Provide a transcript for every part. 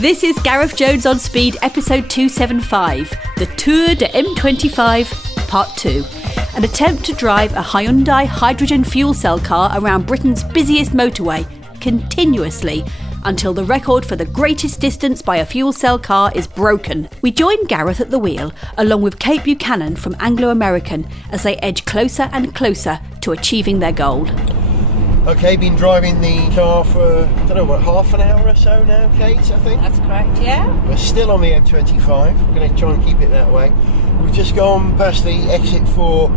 This is Gareth Jones on Speed, episode 275, the Tour de M25, part 2. An attempt to drive a Hyundai hydrogen fuel cell car around Britain's busiest motorway continuously until the record for the greatest distance by a fuel cell car is broken. We join Gareth at the wheel, along with Kate Buchanan from Anglo American, as they edge closer and closer to achieving their goal. Okay, been driving the car for, half an hour or so now, Kate, I think? That's correct, yeah. We're still on the M25. We're going to try and keep it that way. We've just gone past the exit for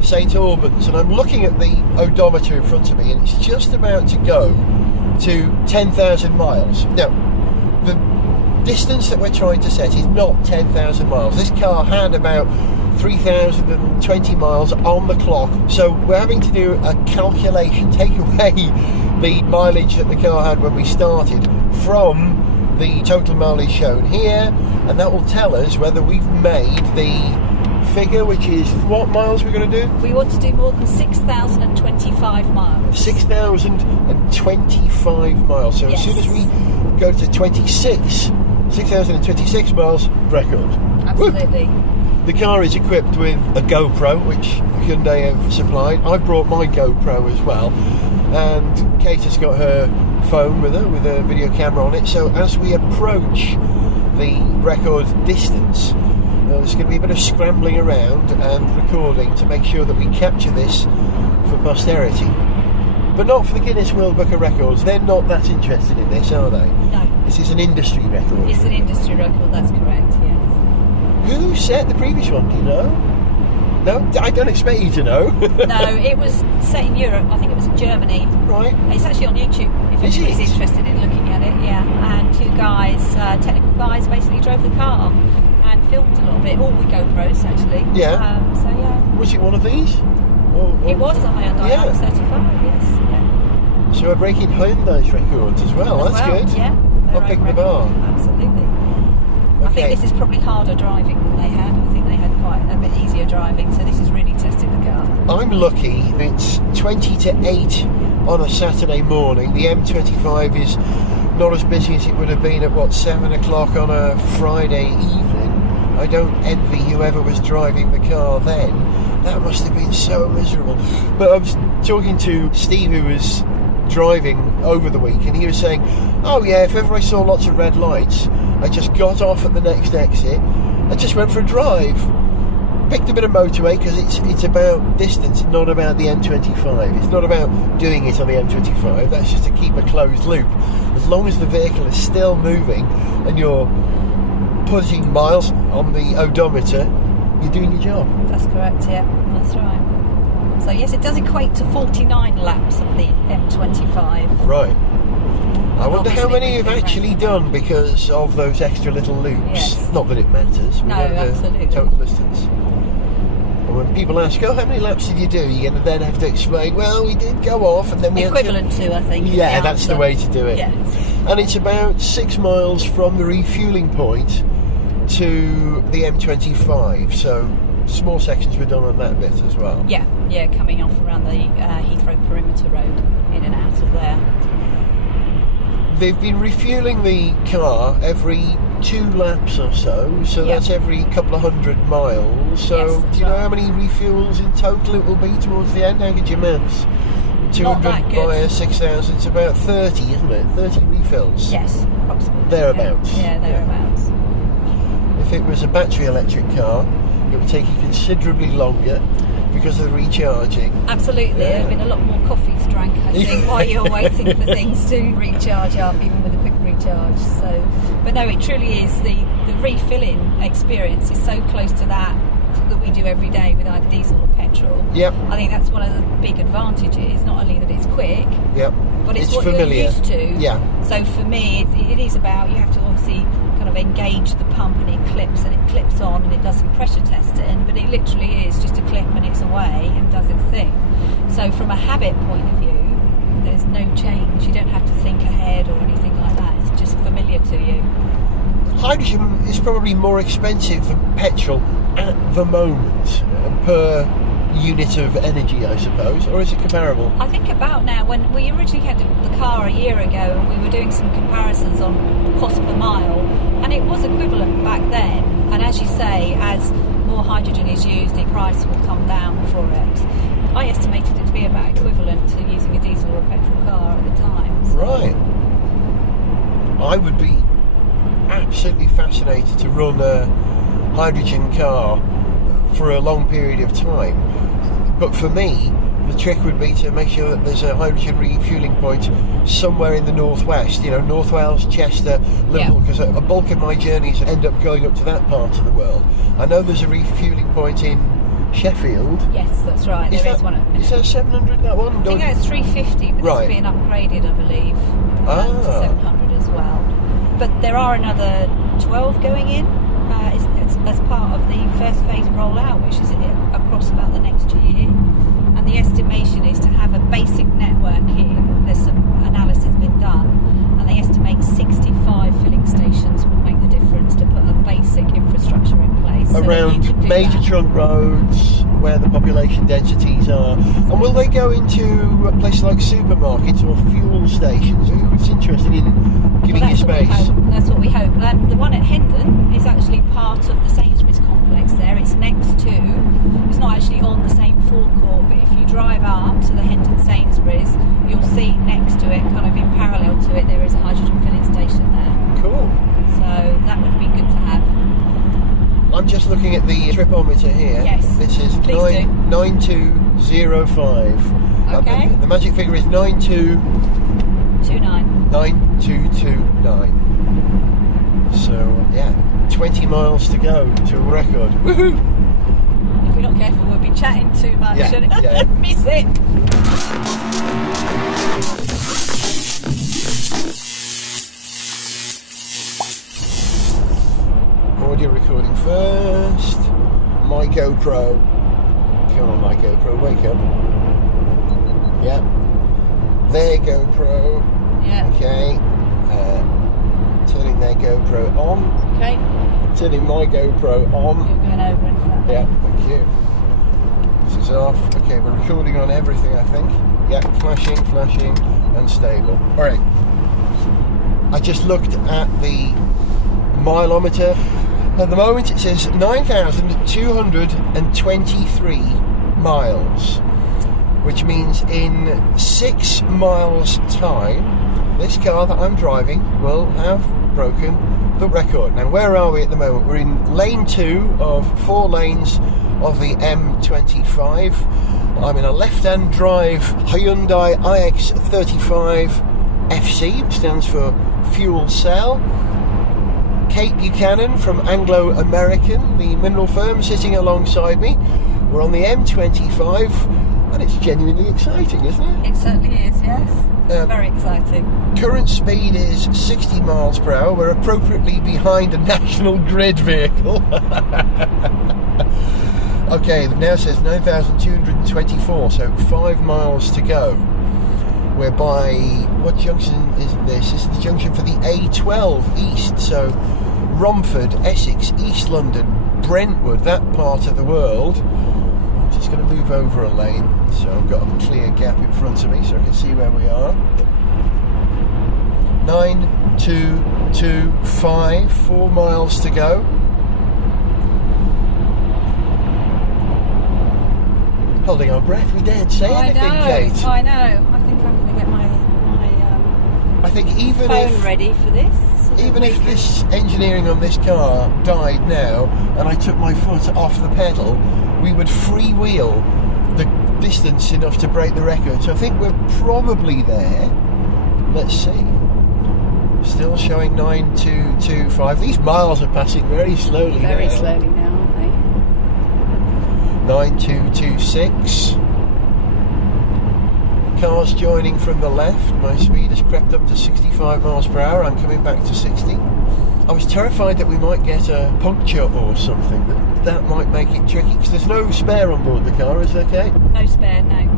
St Albans, and I'm looking at the odometer in front of me, and it's just about to go to 10,000 miles. Now, the distance that we're trying to set is not 10,000 miles. This car had about 3,020 miles on the clock, so we're having to do a calculation, take away the mileage that the car had when we started from the total mileage shown here, and that will tell us whether we've made the figure, which is what miles we're going to do? We want to do more than 6,025 miles. 6,025 miles. So yes. As soon as we go to 6,026 miles, record. Absolutely. Woo! The car is equipped with a GoPro, which Hyundai have supplied. I've brought my GoPro as well, and Kate has got her phone with her with a video camera on it. So as we approach the record distance, there's going to be a bit of scrambling around and recording to make sure that we capture this for posterity. But not for the Guinness World Book of Records. They're not that interested in this, are they? No. This is an industry record. It's an industry record, that's correct, yes. Who set the previous one, do you know? No? I don't expect you to know. No, it was set in Europe. I think it was in Germany. Right. It's actually on YouTube, if anybody's interested in looking at it, yeah. And two guys, technical guys, basically drove the car and filmed a lot of it, all with GoPros actually. Yeah. So yeah. Was it one of these? It was a Hyundai R35, yes. Yeah. So we're breaking Hyundai's records as well. That's good. Yeah. I'll pick the bar. Absolutely. Okay. I think this is probably harder driving than they had. I think they had quite a bit easier driving, so this is really testing the car. I'm lucky. It's 20 to 8 on a Saturday morning. The M25 is not as busy as it would have been at 7 o'clock on a Friday evening. I don't envy whoever was driving the car then. That must have been so miserable. But I was talking to Steve, who was driving over the week, and he was saying, oh yeah, if ever I saw lots of red lights, I just got off at the next exit and just went for a drive. Picked a bit of motorway, because it's about distance, not about the M25. It's not about doing it on the M25. That's just to keep a closed loop. As long as the vehicle is still moving and you're putting miles on the odometer, you're doing your job. That's correct, yeah, that's right. So yes, it does equate to 49 laps of the M25. Right. I wonder how many you've actually done because of those extra little loops. Yes. Not that it matters. No, absolutely. The total distance. And when people ask, how many laps did you do? You're going to then have to explain, well, we did go off and then we equivalent to, I think. Yeah, that's the way to do it. Yes. And it's about 6 miles from the refuelling point to the M25, so small sections were done on that bit as well. Yeah, coming off around the Heathrow Perimeter Road, in and out of there. They've been refuelling the car every 2 laps or so that's every couple of 100 miles. So yes, do you know how many refuels in total it will be towards the end? How could you maths? 200 via 6,000, it's about 30, isn't it? 30 refills. Yes, approximately. Thereabouts. Yeah, thereabouts. If it was a battery electric car, it would take you considerably longer because of the recharging. Absolutely, there have been a lot more coffees drank, I think, while you're waiting for things to recharge up, even with a quick recharge. So, but no, it truly is the refilling experience is so close to that we do every day with either diesel or petrol. Yep. I think that's one of the big advantages. Not only that it's quick, yep, but it's what familiar. You're used to. Yeah. So for me, it is about, you have to obviously kind of engage the pump, and it clips on and it does some pressure testing, but it literally is just a clip and it's away and does its thing. So from a habit point of view, there's no change. You don't have to think ahead or anything like that. It's just familiar to you. Hydrogen is probably more expensive than petrol at the moment per unit of energy, I suppose, or is it comparable? I think about now, when we originally had the car a year ago and we were doing some comparisons on cost per mile, and it was equivalent back then, and as you say, as more hydrogen is used, the price will come down for it. I estimated it to be about equivalent to using a diesel or a petrol car at the time. So. Right. I would be absolutely fascinated to run a hydrogen car for a long period of time. But for me, the trick would be to make sure that there's a hydrogen refuelling point somewhere in the northwest, North Wales, Chester, Liverpool, because a bulk of my journeys end up going up to that part of the world. I know there's a refuelling point in Sheffield. Yes, that's right. There is one at the minute. Is that 700, that one? I think that's 350, but right. It's being upgraded, I believe, to 700 as well. But there are another 12 going in as part of the first phase rollout, which is across about the next year. And the estimation is to have a basic network here. There's some analysis been done, and they estimate 65 filling stations would make the difference to put a basic infrastructure in place. Around major trunk roads where the population densities are. And will they go into places like supermarkets or fuel stations? Who's interested in giving you space? That's what we hope. The one at Hendon is actually part of the Sainsbury's complex there. It's next to, it's not actually on the same forecourt, but if you drive up to the Hendon Sainsbury's, you'll see next to it, kind of in parallel to it, there is a hydrogen filling station there. Cool. So that would be good to have. I'm just looking at the tripometer here. Yes. This is 9205. Okay. The magic figure is 9229. So, yeah, 20 miles to go to a record. Woohoo! If we're not careful, we'll be chatting too much and miss it. Audio recording first. My GoPro. Come on, my GoPro, wake up. Yeah. Their GoPro. Yeah. Okay. Turning their GoPro on. Okay. Turning my GoPro on. You're going over into that. Yeah, thank you. This is off. Okay, we're recording on everything, I think. Yeah, flashing, and stable. Alright. I just looked at the mileometer. At the moment it says 9,223 miles, which means in 6 miles time this car that I'm driving will have broken the record. Now, where are we at the moment? We're in lane 2 of 4 lanes of the M25. I'm in a left-hand drive Hyundai iX35 FC, which stands for fuel cell. Kate Buchanan from Anglo American, the mineral firm, sitting alongside me. We're on the M25, and it's genuinely exciting, isn't it? It certainly is, yes. Very exciting. Current speed is 60 miles per hour. We're appropriately behind a National Grid vehicle. Okay, it now says 9,224, so 5 miles to go. We're by, what junction is this? This is the junction for the A12 East, so Romford, Essex, East London, Brentwood, that part of the world. I'm just going to move over a lane, so I've got a clear gap in front of me so I can see where we are. 9225, 4 miles to go. Holding our breath, we daren't say anything, Kate. I know. I think I'm going to get my I think even phone ready for this. Even if this engineering on this car died now and I took my foot off the pedal, we would freewheel the distance enough to break the record. So I think we're probably there. Let's see. Still showing 9225. These miles are passing very slowly now. Very slowly now, aren't they? 9226. Cars joining from the left. My speed has crept up to 65 miles per hour. I'm coming back to 60. I was terrified that we might get a puncture or something, but that might make it tricky because there's no spare on board the car, is there, Kate? No spare, no.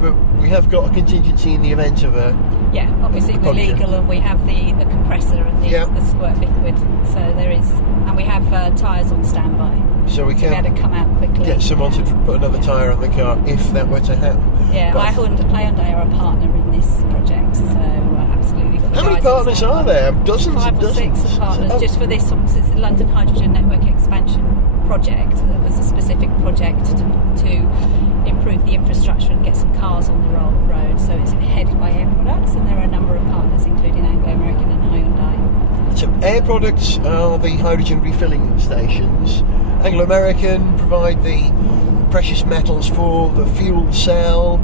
But we have got a contingency in the event of a Yeah, obviously we're puncture. legal and we have the compressor and the squirt liquid, so there is, and we have tyres on standby. So we To be able can to come out quickly. get someone to put another tyre on the car if that were to happen. Yeah, But Hyundai are a partner in this project, so absolutely. Got the how many guys on partners are standby. there? Dozens 5 and or dozens. 6 partners Oh, just for this one, because it's the London Hydrogen Network Expansion project. It was a specific project to improve the infrastructure and get some cars on the road. So it's headed by Air Products, and there are a number of partners, including Anglo American and Hyundai. So Air Products are the hydrogen refilling stations. Anglo American provide the precious metals for the fuel cell.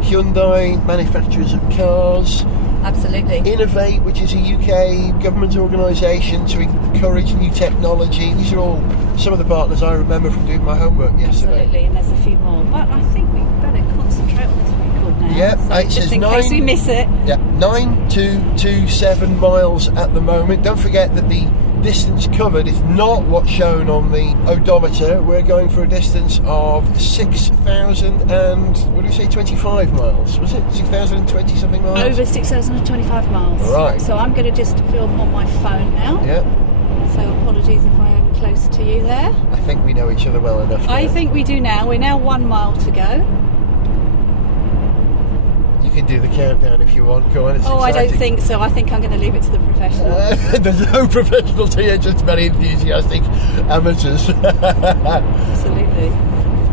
Hyundai, manufacturers of cars. Absolutely. Innovate, which is a UK government organisation to encourage new technology. These are all some of the partners I remember from doing my homework yesterday. Absolutely, and there's a few more. But I think we better concentrate on this record now. Yeah, So it just says in case we 9 miss it. Yeah, 9227 miles at the moment. Don't forget that the distance covered is not what's shown on the odometer. We're going for a distance of 6,000 and, what did we say, 25 miles? Was it 6,020 something miles? Over 6,025 miles. Right. So I'm going to just film on my phone now. Yeah, So apologies if I am close to you there. I think we know each other well enough now. I think we do now. We're now 1 mile to go. You can do the countdown if you want. Go on, it's Oh, I exciting. don't think so. I think I'm going to leave it to the professionals. There's no professionals here, just very enthusiastic amateurs. Absolutely.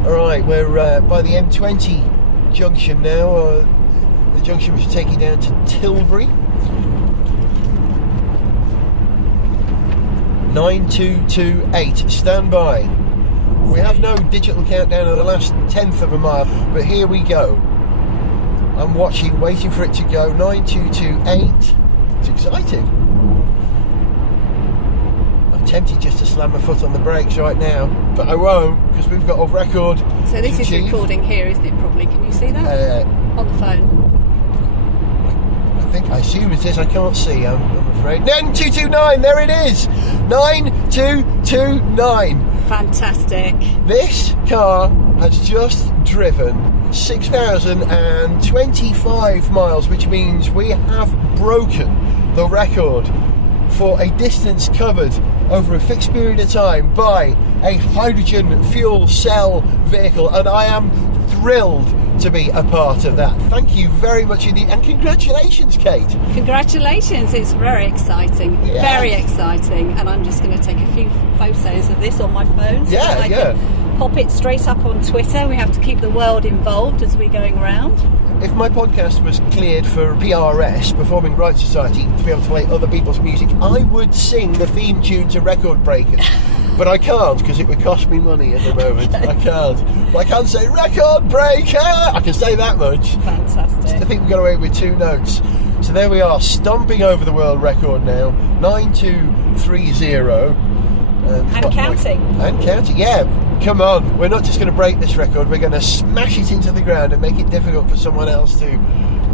Alright, we're by the M20 junction now. The junction which will take you down to Tilbury. 9228, stand by. We have no digital countdown of the last 10th of a mile, but here we go. I'm watching, waiting for it to go. 9228. It's exciting. I'm tempted just to slam my foot on the brakes right now, but I won't, because we've got a record. So this to is achieve. recording here, isn't it, probably? Can you see that? On the phone. I assume it is. I can't see. I'm afraid. 9229. There it is. 9229. Fantastic. This car has just driven 6,025 miles, which means we have broken the record for a distance covered over a fixed period of time by a hydrogen fuel cell vehicle, and I am thrilled to be a part of that. Thank you very much indeed, and congratulations, Kate. Congratulations, it's very exciting, Yeah. very exciting, and I'm just going to take a few photos of this on my phone so that I can pop it straight up on Twitter. We have to keep the world involved as we're going around. If my podcast was cleared for PRS, Performing Rights Society, to be able to play other people's music, I would sing the theme tune to Record Breakers. But I can't, because it would cost me money at the moment. I can't. But I can say Record Breaker! I can say that much. Fantastic. I think we got away with 2 notes. So there we are, stomping over the world record now. 9230. And counting. And counting, yeah. Come on, we're not just going to break this record, we're going to smash it into the ground and make it difficult for someone else to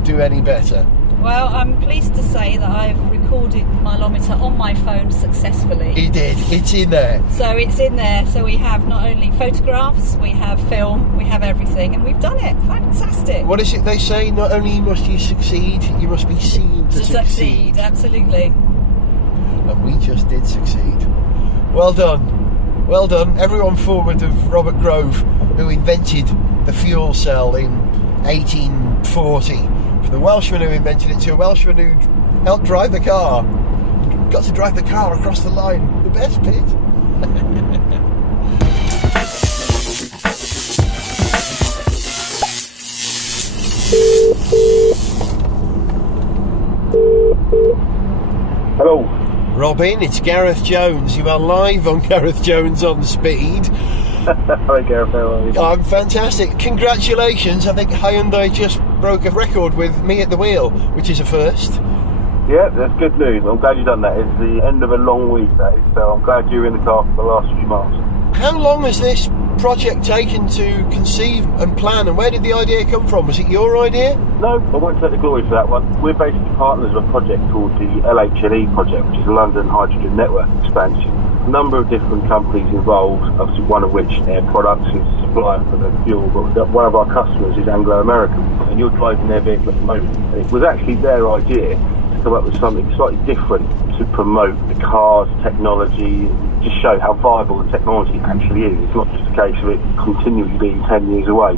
do any better. Well, I'm pleased to say that I've recorded mileometer on my phone successfully. He did, it's in there. So it's in there, so we have not only photographs, we have film, we have everything, and we've done it. Fantastic. What is it they say? Not only must you succeed, you must be seen to succeed. Absolutely. And we just did succeed. Well done. Well done. Everyone forward of Robert Grove, who invented the fuel cell in 1840. From the Welshman who invented it to a Welshman who helped drive the car. Got to drive the car across the line. The best bit. Hello. Robin, it's Gareth Jones. You are live on Gareth Jones on Speed. Hi Gareth, how are you? I'm fantastic. Congratulations. I think Hyundai just broke a record with me at the wheel, which is a first. Yeah, that's good news. I'm glad you've done that. It's the end of a long week, that is, so I'm glad you were in the car for the last few miles. How long has this project taken to conceive and plan, and where did the idea come from? Was it your idea? No, I won't take the glory for that one. We're basically partners of a project called the LHNE project, which is the London Hydrogen Network Expansion. A number of different companies involved, obviously one of which Air Products is the supplier for the fuel, but one of our customers is Anglo American, and you're driving their vehicle at the moment. And it was actually their idea to come up with something slightly different to promote the car's technology, just show how viable the technology actually is. It's not just a case of it continually being 10 years away.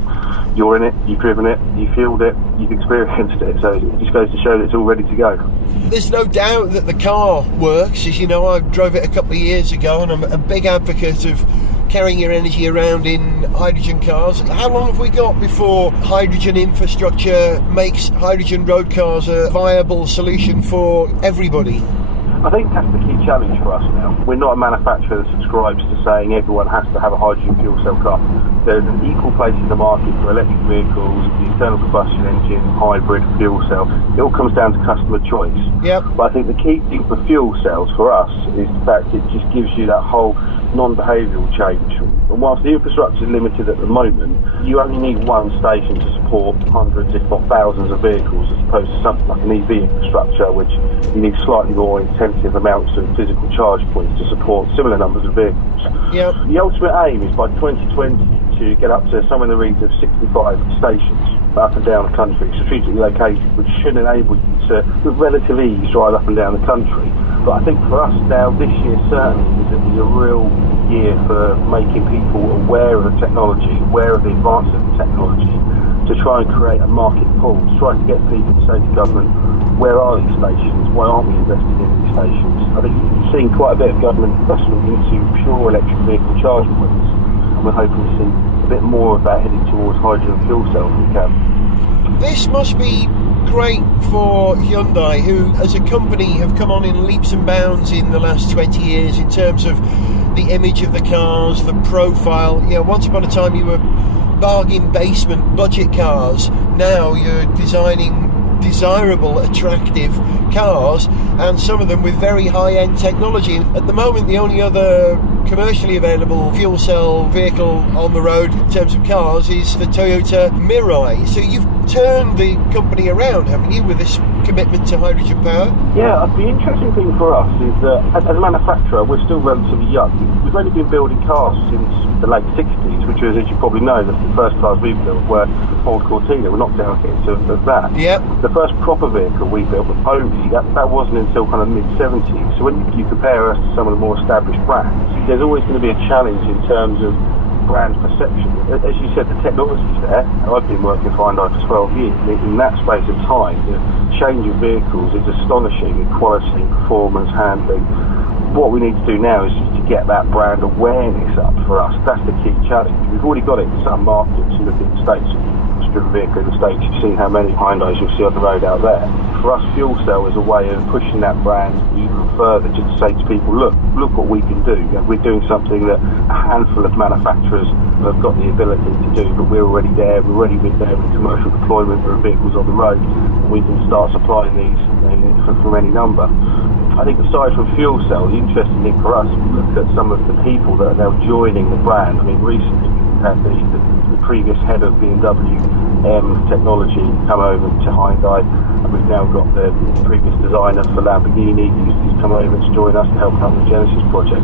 You're in it, you've driven it, you've fueled it, you've experienced it, so it just goes to show that it's all ready to go. There's no doubt that the car works. As you know, I drove it a couple of years ago, and I'm a big advocate of carrying your energy around in hydrogen cars. How long have we got before hydrogen infrastructure makes hydrogen road cars a viable solution for everybody? I think that's the key challenge for us now. We're not a manufacturer that subscribes to saying everyone has to have a hydrogen fuel cell car. There's an equal place in the market for electric vehicles, the internal combustion engine, hybrid, fuel cell. It all comes down to customer choice. Yep. But I think the key thing for fuel cells for us is the fact it just gives you that whole non-behavioural change. And whilst the infrastructure is limited at the moment, you only need one station to support hundreds, if not thousands of vehicles, as opposed to something like an EV infrastructure, which you need slightly more intensive amounts of physical charge points to support similar numbers of vehicles. Yep. The ultimate aim is by 2020 to get up to somewhere in the region of 65 stations up and down the country, strategically located, which should enable you to, with relative ease, drive up and down the country. But I think for us now, this year certainly is a real year for making people aware of the technology, aware of the advances of the technology, to try and create a market pull, to try to get people to say to government, where are these stations? Why aren't we investing in these stations? I think you've seen quite a bit of government investment into pure electric vehicle charge points, and we're hoping to see a bit more of that heading towards hydrogen fuel cells if we can. This must be great for Hyundai, who as a company have come on in leaps and bounds in the last 20 years in terms of the image of the cars, the profile. You know, once upon a time you were bargain basement budget cars. Now you're designing desirable, attractive cars, and some of them with very high-end technology. At the moment, the only other commercially available fuel cell vehicle on the road in terms of cars is the Toyota Mirai. So you've turned the company around, haven't you, with this commitment to hydrogen power? Yeah, the interesting thing for us is that as a manufacturer, we're still relatively young. We've only been building cars since the late 60s, which was, as you probably know, the first cars we built were Ford Cortina. We're not down hits of that. Yep. The first proper vehicle we built, the Pony, that wasn't until kind of mid-70s. So when you compare us to some of the more established brands, there's always going to be a challenge in terms of brand perception. As you said, the technology's there. I've been working for Hyundai for 12 years. In that space of time, the change of vehicles is astonishing in quality, performance, handling. What we need to do now is just to get that brand awareness up for us. That's the key challenge. We've already got it in some markets. You look at the States, driven vehicle in the States, you've seen how many Hyundais you'll see on the road out there. For us, fuel cell is a way of pushing that brand even further, just to say to people, look what we can do. You know, we're doing something that a handful of manufacturers have got the ability to do, but we're already there. We're already with them in commercial deployment. There are vehicles on the road, and we can start supplying these from any number. I think aside from fuel cell, the interesting thing for us, we look at some of the people that are now joining the brand. I mean, recently we had the previous head of BMW technology come over to Hyundai, and we've now got the previous designer for Lamborghini who's come over to join us to help out the Genesis project.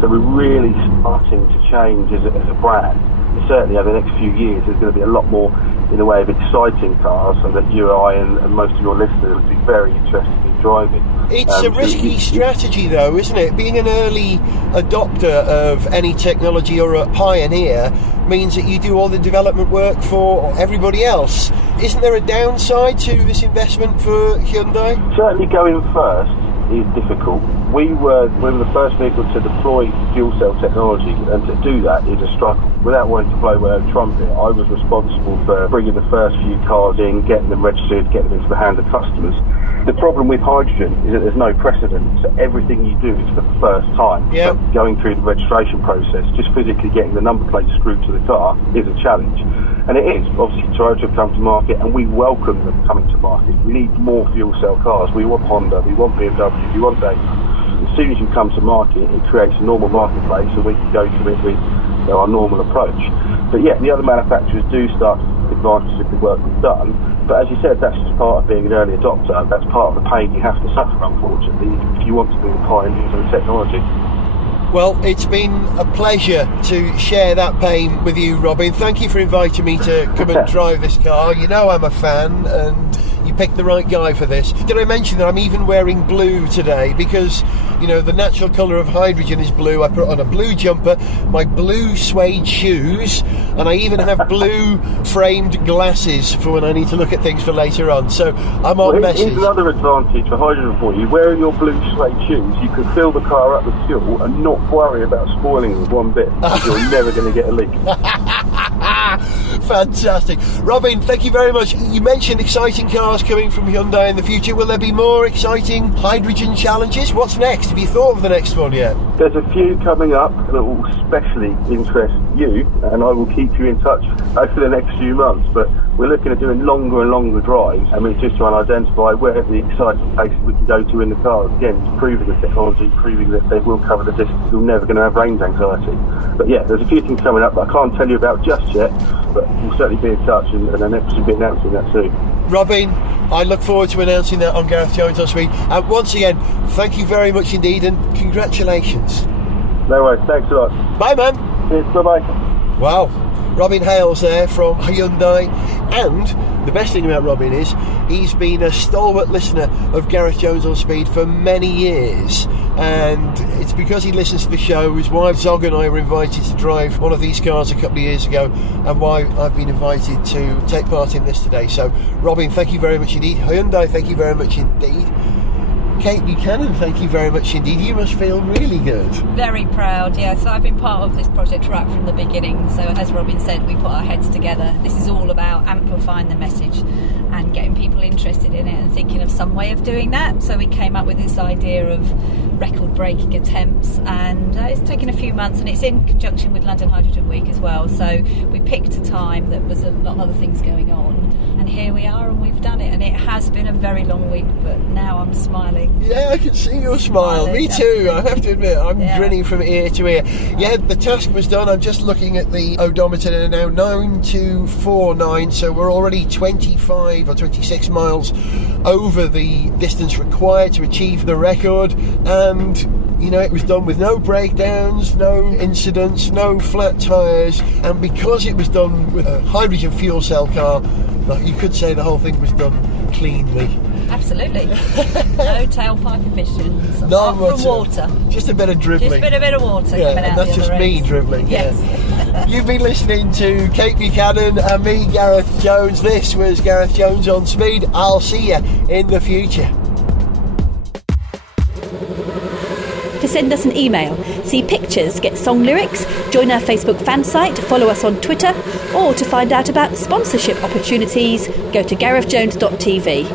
So we're really starting to change as a brand. And certainly over the next few years there's going to be a lot more in the way of exciting cars, so that you, I and most of your listeners would be very interested in driving. It's a risky strategy though, isn't it? Being an early adopter of any technology or a pioneer means that you do all the development work for everybody else. Isn't there a downside to this investment for Hyundai? Certainly going first is difficult. We were the first vehicle to deploy fuel cell technology, and to do that is a struggle. Without wanting to blow my own trumpet, I was responsible for bringing the first few cars in, getting them registered, getting them into the hands of customers. The problem with hydrogen is that there's no precedent, so everything you do is for the first time. Yep. So going through the registration process, just physically getting the number plate screwed to the car is a challenge. And it is. Obviously, Toyota have come to market, and we welcome them coming to market. We need more fuel cell cars. We want Honda, we want BMW, we want Daimler. As soon as you come to market, it creates a normal marketplace, and we can go to it with our normal approach. But yeah, the other manufacturers do start to take advantage of the work we've done. But as you said, that's just part of being an early adopter. That's part of the pain you have to suffer, unfortunately, if you want to be a pioneer of the technology. Well, it's been a pleasure to share that pain with you, Robin. Thank you for inviting me to come and drive this car. You know I'm a fan, and you picked the right guy for this. Did I mention that I'm even wearing blue today? Because, you know, the natural colour of hydrogen is blue. I put on a blue jumper, my blue suede shoes, and I even have blue framed glasses for when I need to look at things for later on. So I'm on message. Here's another advantage for hydrogen for you. Wearing your blue suede shoes, you can fill the car up with fuel and not worry about spoiling it one bit. You're never going to get a leak. Fantastic. Robin, thank you very much. You mentioned exciting cars coming from Hyundai in the future. Will there be more exciting hydrogen challenges? What's next? Have you thought of the next one yet? There's a few coming up that will especially interest you, and I will keep you in touch over the next few months. But we're looking at doing longer and longer drives, and we're just trying to identify where the exciting places we can go to in the car. Again, proving the technology, proving that they will cover the distance. You're never going to have range anxiety. But yeah, there's a few things coming up that I can't tell you about just yet, but we'll certainly be in touch, and an episode will be announcing that soon. Robin, I look forward to announcing that on Gareth Jones on Speed. And once again, thank you very much indeed, and congratulations. No worries, thanks a lot. Bye, man. Cheers, bye-bye. Wow, Robin Hayles there from Hyundai. And the best thing about Robin is he's been a stalwart listener of Gareth Jones on Speed for many years, and it's because he listens to the show. His wife Zog and I were invited to drive one of these cars a couple of years ago, and why I've been invited to take part in this today. So Robin, thank you very much indeed. Hyundai, thank you very much indeed. Kate Buchanan, thank you very much indeed. You must feel really good. Very proud, yeah. So I've been part of this project right from the beginning. So as Robin said, we put our heads together. This is all about amplifying the message and getting people interested in it and thinking of some way of doing that. So we came up with this idea of record-breaking attempts, and it's taken a few months, and it's in conjunction with London Hydrogen Week as well. So we picked a time that was a lot of other things going on, and here we are, and we've done it. And it has been a very long week, but now I'm smiling. Yeah, I can see your smile. Me too, I have to admit. I'm grinning from ear to ear. Yeah, the task was done. I'm just looking at the odometer now, 9249, so we're already 25 or 26 miles over the distance required to achieve the record. And, you know, it was done with no breakdowns, no incidents, no flat tyres. And because it was done with a hydrogen fuel cell car, you could say the whole thing was done cleanly. Absolutely. No tailpipe emissions. None from water. Just a bit of dribbling. Just a bit of water coming out. And that's just me dribbling. Yes. Yeah. You've been listening to Kate Buchanan and me, Gareth Jones. This was Gareth Jones on Speed. I'll see you in the future. To send us an email, see pictures, get song lyrics, join our Facebook fan site, follow us on Twitter, or to find out about sponsorship opportunities, go to garethjones.tv.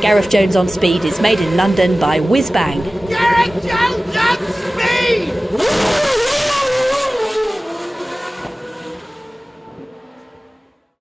Gareth Jones on Speed is made in London by Whiz Bang. Gareth Jones on Speed!